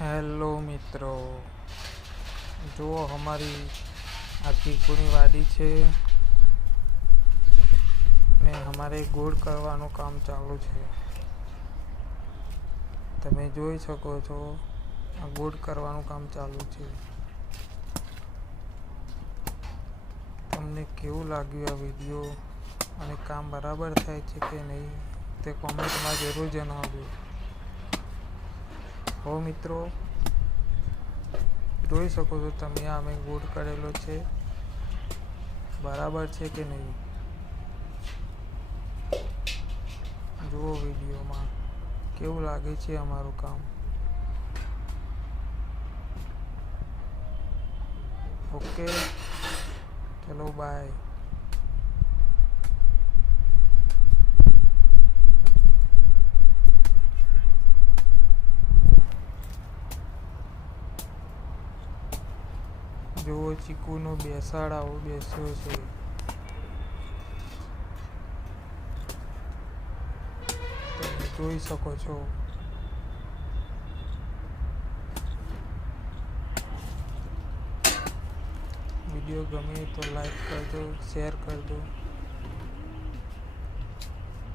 Hello मित्रों, जो हमारी आ चीकूनी वाड़ी है ने हमारे गोड़ करवानुं काम चालू है। तमे जोई शको छो आ गोड़ करवानुं काम चालू है। तमने केवुं लाग्युं आ विडियो अने काम बराबर थाय छे के नहीं ते कॉमेंट में जरूर जणावजो। हो मित्रों, જોઈ શકો છો તમે આ મેં ગોળ કરેલો છે, બરાબર છે કે નહીં જુઓ વિડીયોમાં કેવું લાગે છે અમારું કામ। ઓકે, ચલો બાય। જુઓ ચીકુનો બેસાડાઓ બેસ્યો છે। તમે જોઈ શકો છો। વિડીયો ગમે તો લાઈક કરજો, શેર કરજો।